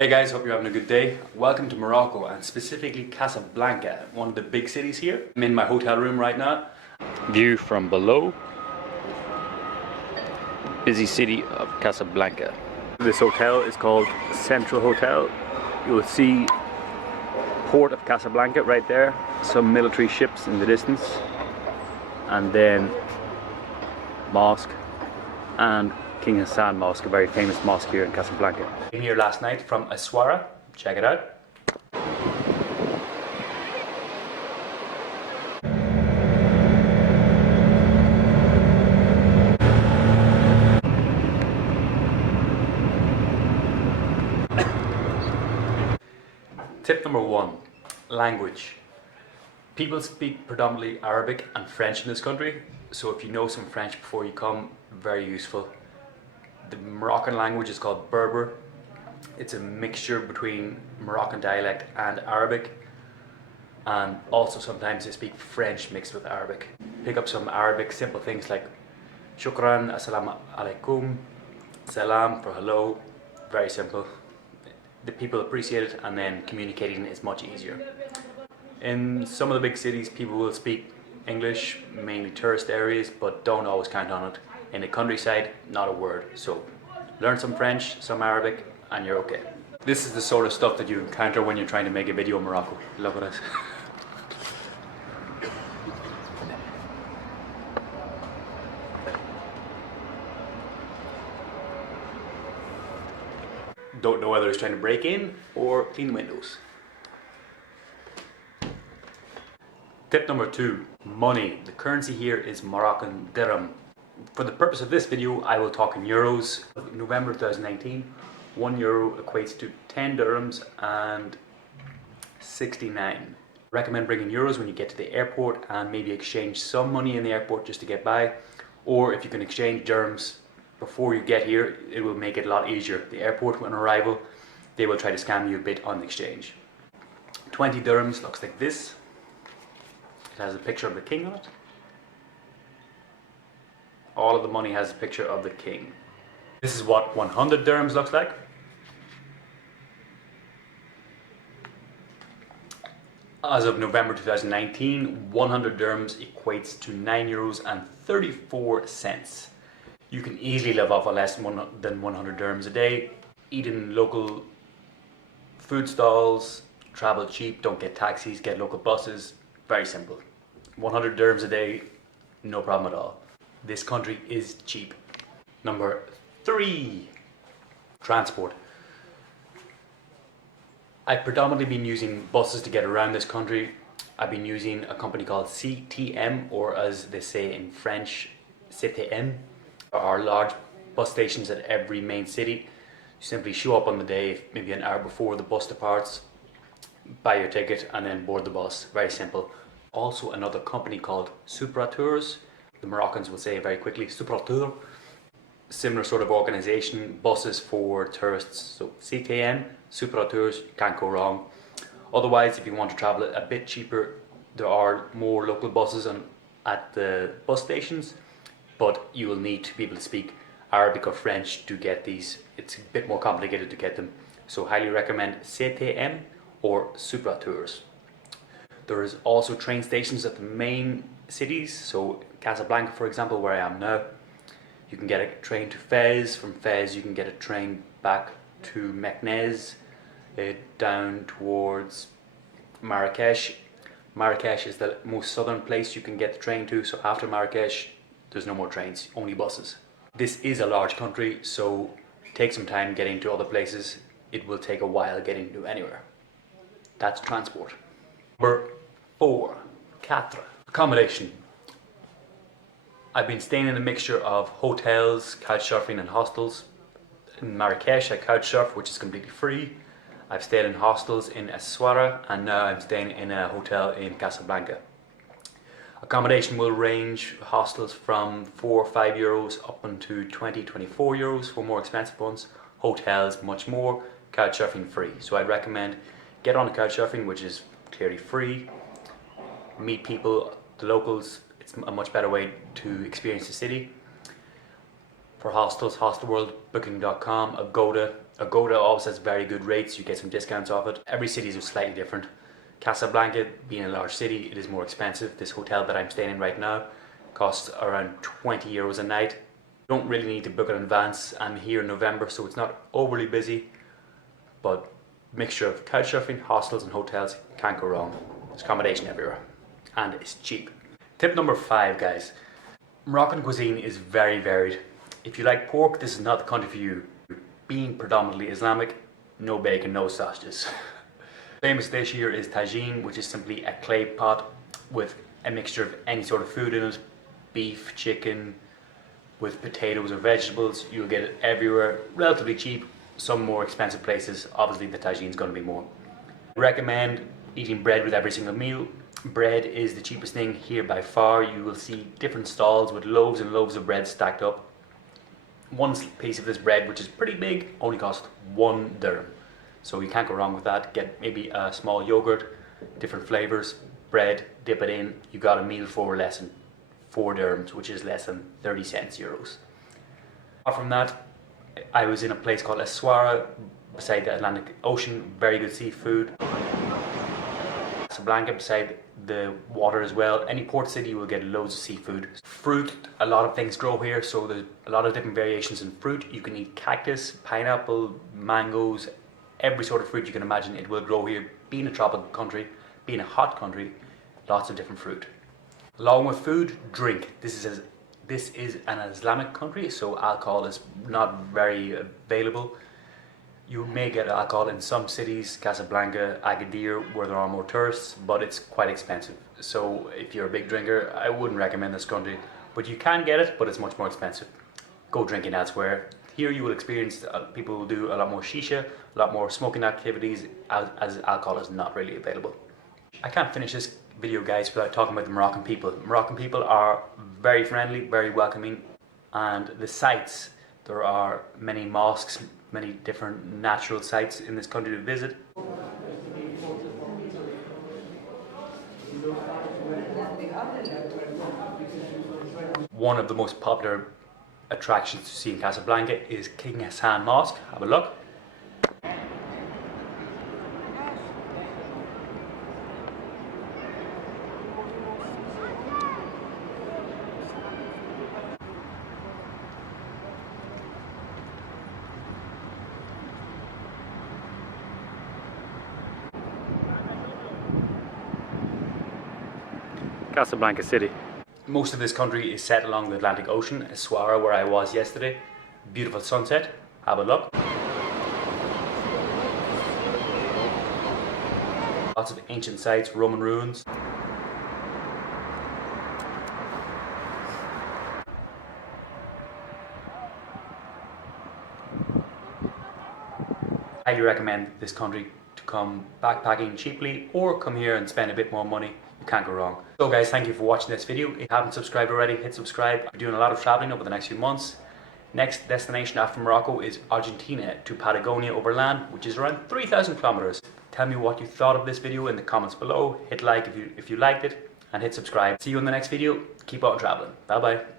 Hey guys, hope you're having a good day. Welcome to Morocco and specifically Casablanca, one of the big cities here. I'm in my hotel room right now. View from below. Busy city of Casablanca. This hotel is called Central Hotel. You'll see port of Casablanca right there, some military ships in the distance, and then mosque and King Hassan Mosque, a very famous mosque here in Casablanca. Came here last night from Aswara. Check it out. Tip number one, language. People speak predominantly Arabic and French in this country, so if you know some French before you come, very useful. The Moroccan language is called Berber. It's a mixture between Moroccan dialect and Arabic, and also sometimes they speak French mixed with Arabic. Pick up some Arabic simple things like shukran, assalamu alaikum, salam for hello, very simple. The people appreciate it, and then communicating is much easier. In some of the big cities, people will speak English, mainly tourist areas, but don't always count on it. In the countryside, not a word. So learn some French, some Arabic, and you're okay. This is the sort of stuff that you encounter when you're trying to make a video in Morocco. Look at this. Don't know whether it's trying to break in or clean the windows. Tip number two, money. The currency here is Moroccan Dirham. For the purpose of this video, I will talk in euros. November 2019, €1 equates to 10 dirhams and 69. Recommend bringing euros when you get to the airport and maybe exchange some money in the airport just to get by. Or if you can exchange dirhams before you get here, it will make it a lot easier. The airport, on arrival, they will try to scam you a bit on the exchange. 20 dirhams looks like this. It has a picture of the king on it. All of the money has a picture of the king. This is what 100 dirhams looks like. As of November 2019, 100 dirhams equates to €9.34. You can easily live off of less than 100 dirhams a day. Eat in local food stalls, travel cheap, don't get taxis, get local buses. Very simple. 100 dirhams a day, no problem at all. This country is cheap. Number three, transport. I've predominantly been using buses to get around this country. I've been using a company called CTM, or as they say in French, CTM. There are large bus stations at every main city. You simply show up on the day, maybe an hour before the bus departs, buy your ticket and then board the bus. Very simple. Also another company called Tours. The Moroccans will say very quickly, Tours. Similar sort of organization, buses for tourists. So CTM, Tours, you can't go wrong. Otherwise, if you want to travel a bit cheaper, there are more local buses at the bus stations, but you will need to be able to speak Arabic or French to get these. It's a bit more complicated to get them. So highly recommend CTM or Tours. There is also train stations at the main cities. So Casablanca, for example, where I am now, you can get a train to Fez. From Fez, you can get a train back to Meknès, down towards Marrakesh. Marrakesh is the most southern place you can get the train to. So after Marrakesh, there's no more trains, only buses. This is a large country, so take some time getting to other places. It will take a while getting to anywhere. That's transport. Number four, accommodation. I've been staying in a mixture of hotels, couchsurfing and hostels. In Marrakesh I couchsurf, which is completely free. I've stayed in hostels in Aswara, and now I'm staying in a hotel in Casablanca. Accommodation will range, hostels from €4 or €5 up into €20–24 for more expensive ones. Hotels much more, couchsurfing free. So I'd recommend get on the couchsurfing, which is clearly free. Meet people, the locals. It's a much better way to experience the city. For hostels, Hostelworld, Booking.com, Agoda, Agoda always has very good rates, you get some discounts off it. Every city is slightly different. Casablanca, being a large city, it is more expensive. This hotel that I'm staying in right now costs around 20 euros a night. You don't really need to book it in advance. I'm here in November, so it's not overly busy, but mixture of couchsurfing, hostels and hotels, can't go wrong. There's accommodation everywhere and it's cheap. Tip number 5, guys. Moroccan cuisine is very varied. If you like pork, this is not the country for you. Being predominantly Islamic, no bacon, no sausages. Famous dish here is tagine, which is simply a clay pot with a mixture of any sort of food in it. Beef, chicken, with potatoes or vegetables. You'll get it everywhere, relatively cheap. Some more expensive places, obviously the tagine is going to be more. I recommend eating bread with every single meal. Bread is the cheapest thing here by far. You will see different stalls with loaves and loaves of bread stacked up. One piece of this bread, which is pretty big, only costs 1 dirham. So you can't go wrong with that. Get maybe a small yogurt, different flavors, bread, dip it in. You got a meal for less than 4 dirhams, which is less than 30 cents euros. Apart from that, I was in a place called Aswara, beside the Atlantic Ocean, very good seafood. Casablanca, beside the water as well. Any port city will get loads of seafood. Fruit, a lot of things grow here, so there's a lot of different variations in fruit. You can eat cactus, pineapple, mangoes, every sort of fruit you can imagine it will grow here. Being a tropical country, being a hot country, lots of different fruit. Along with food, drink. This is an Islamic country, so alcohol is not very available. You may get alcohol in some cities, Casablanca, Agadir, where there are more tourists, but it's quite expensive. So if you're a big drinker, I wouldn't recommend this country, but you can get it, but it's much more expensive. Go drinking elsewhere. Here you will experience people will do a lot more shisha, a lot more smoking activities, as alcohol is not really available. I can't finish this video, guys, without talking about the Moroccan people. Moroccan people are very friendly, very welcoming, and the sights, there are many mosques, many different natural sites in this country to visit. One of the most popular attractions to see in Casablanca is King Hassan Mosque. Have a look. Casablanca city. Most of this country is set along the Atlantic Ocean. Aswara, where I was yesterday, beautiful sunset. Have a look. Lots of ancient sites, Roman ruins. I highly recommend this country to come backpacking cheaply, or come here and spend a bit more money. You can't go wrong. So guys, thank you for watching this video. If you haven't subscribed already, hit subscribe. I'm doing a lot of traveling over the next few months. Next destination after Morocco is Argentina to Patagonia over land, which is around 3,000 kilometers. Tell me what you thought of this video in the comments below. Hit like if you liked it, and hit subscribe. See you in the next video. Keep on traveling. Bye bye.